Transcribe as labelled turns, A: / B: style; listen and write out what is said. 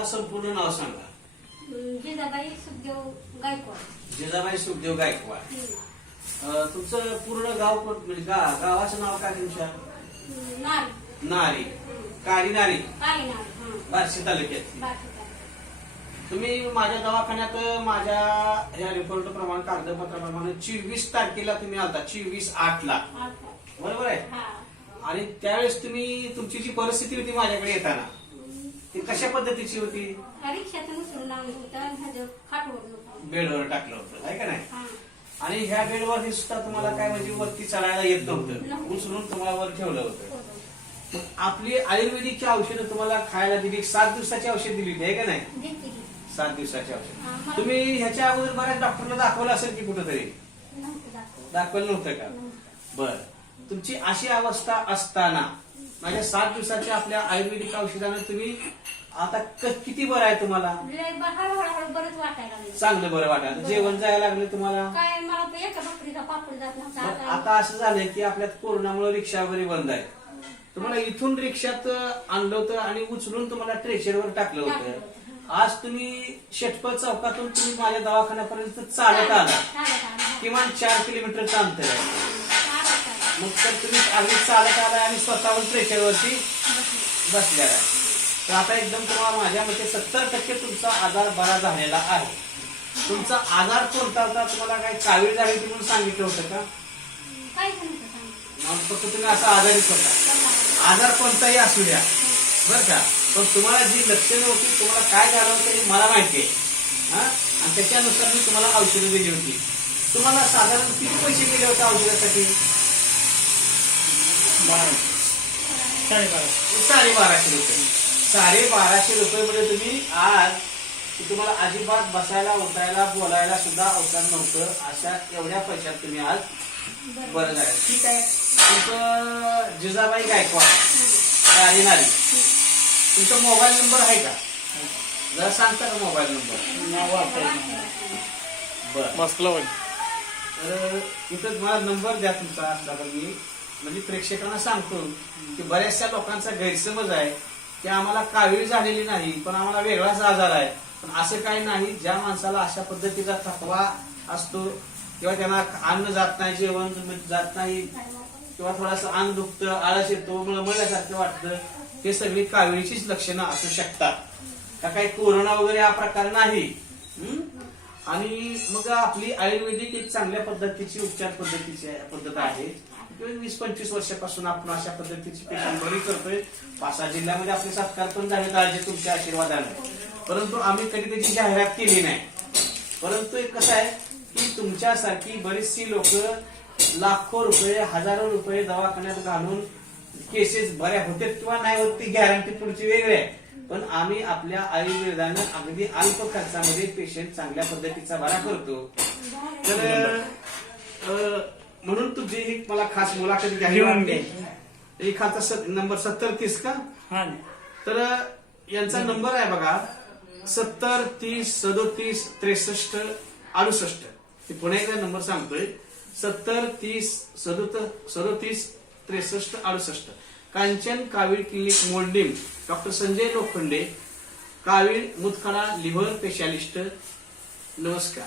A: तुमचं संपूर्ण नाव सांगा.
B: जिजाबाई सुखदेव गायकवाड.
A: जिजाबाई सुखदेव गायकवाड. अं, तुमचं पूर्ण गाव कोण- म्हणजे गा- गावाचं नाव काय तुमच्या?
B: नारी.
A: नारी. काळी नारी.
B: काळी नारी हं.
A: बार्शी तालुक्यात.
B: बाकी
A: तुम्ही माझ्या दवाखान्यात माझ्या ह्या रिपोर्ट प्रमाणे कागदपत्राप्रमाणे चोवीस तारखेला तुम्ही आलता चोवीस आठ ला. बरोबर आहे?
B: हा.
A: आणि त्यावेळेस तुम्ही तुमची जी परिस्थिती होती माझ्याकडे येताना. ती कशा पद्धतीची होती?
B: रिक्षातून उचलून आणलं होतं ह्याचं खाटवर होतं
A: बेडवर टाकलं होतं आहे का नाही?
B: हा.
A: आणि ह्या बेडवर हे सुद्धा तुम्हाला काय म्हणजे वरती चढायला येत नव्हतं. उचलून तुम्हाला वर ठेवलं होतं.
B: होतं.
A: मग आपली आयुर्वेदिकची औषधं तुम्हाला खायला दिली सात दिवसाची औषध दिली होती आहे का नाही. सात दिवसाची
B: हा,
A: औषध तुम्ही ह्याच्या अगोदर बऱ्याच डॉक्टरला दाखवलं असेल की कुठंतरी?
B: नव्हतं दाखवलं.
A: दाखवलं नव्हतं का?
B: नव्हतं.
A: बर. तुमची अशी अवस्था असताना माझ्या सात दिवसाच्या आपल्या आयुर्वेदिक औषधानं तुम्ही आता किती बरं आहे तुम्हाला?
B: वाटायला
A: चांगलं बरं वाटत जेवण जायला लागलं तुम्हाला?
B: आता
A: असं झालंय की आपल्यात कोरोनामुळे रिक्षा वगैरे बंद आहे. तुम्हाला इथून रिक्षात आणलं होतं आणि उचलून तुम्हाला ट्रेचरवर टाकलं
B: टाकलं
A: होतं. आज तुम्ही शेटपळ चौकातून तुम्ही माझ्या दवाखान्यापर्यंत चालत आला. किमान चार किलोमीटरचं अंतर आहे. मग तर तुम्ही अगदी चालत आलाय आणि स्वतःहून ट्रेचरवरती
B: बसली.
A: बसलेला आहे तर आता एकदम तुम्हाला माझ्या मते सत्तर टक्के तुमचा आजार बरा झालेला आहे. तुमचा आजार कोणता होता? तुम्हाला काही कावीळ झाली होती म्हणून सांगितलं होतं का? मग फक्त तुम्ही असा आजारीच होता. आजार कोणताही असू द्या. बर का? पण तुम्हाला जी लक्षणं होती तुम्हाला काय झालं होतं हे मला माहिती आहे. हा? आणि त्याच्यानुसार मी तुम्हाला औषधं दिली होती. तुम्हाला साधारण किती पैसे गेले होते औषधासाठी? साडेबाराशे. रुपये. साडेबाराशे रुपये मध्ये तुम्ही आज तुम्हाला अजिबात बसायला उठायला बोलायला सुद्धा अवसर नव्हतं. अशा एवढ्या पैशात तुम्ही आज बरं. झालं. ठीक आहे. तुमचं जिजाबाई गायकवाड राणी नारी. तुमचा मोबाईल नंबर आहे का? जरा सांगता का मोबाईल नंबर? बर.
C: मस्कला वाट
A: तर इथं तुम्हाला नंबर द्या तुमचा असला तर मी. म्हणजे प्रेक्षकांना सांगतो की बऱ्याचशा लोकांचा गैरसमज आहे की आम्हाला कावीळ झालेली नाही पण आम्हाला वेगळाच आजार आहे. पण असं काही नाही ज्या माणसाला अशा पद्धतीचा थकवा असतो किंवा त्यांना अन्न जात नाही जेवण जात नाही किंवा थोडासा अंग दुखतं आळस येतो मळमळल्यासारखं वाटतं हे सगळी कावीळीचीच लक्षणं असू शकतात. का काही कोरोना वगैरे हा प्रकार नाही? आणि मग आपली आयुर्वेदिक एक चांगल्या पद्धतीची उपचार पद्धतीची पद्धत आहे. किंवा वीस पंचवीस वर्षापासून आपण अशा पद्धतीची पेशंट बरी करतोय. पाच सहा जिल्ह्यामध्ये आपले सत्कार पण झाले आज तुमच्या आशीर्वादाने. परंतु आम्ही कधी त्याची जाहिरात केली नाही. परंतु एक कसं आहे की तुमच्यासारखी बरीचशी लोक लाखो रुपये हजारो रुपये दवाखान्यात घालून केसेस बऱ्या होते किंवा नाही होत ती गॅरंटी पुढची वेगळी आहे. पण आम्ही आपल्या आयुर्वेदानं अगदी अल्प खर्चामध्ये पेशंट चांगल्या पद्धतीचा बरा करतो. तर म्हणून तुझी ही मला खास मुलाखत घ्यावी
C: घेऊन
A: वाटली.
C: घे.
A: एक खाता स- नंबर सत्तर तीस का?
C: हा.
A: तर यांचा नंबर आहे बघा सत्तर तीस सदोतीस त्रेसष्ट अडुसष्ट. मी पुन्हा एकदा नंबर सांगतोय. सत्तर तीस सदोत सदोतीस त्रेसष्ट अडुसष्ट. कांचन कावीळ clinic moulding doctor Sanjay Lokhande. कावीळ मुतखडा लिव्हर स्पेशालिस्ट. नमस्कार.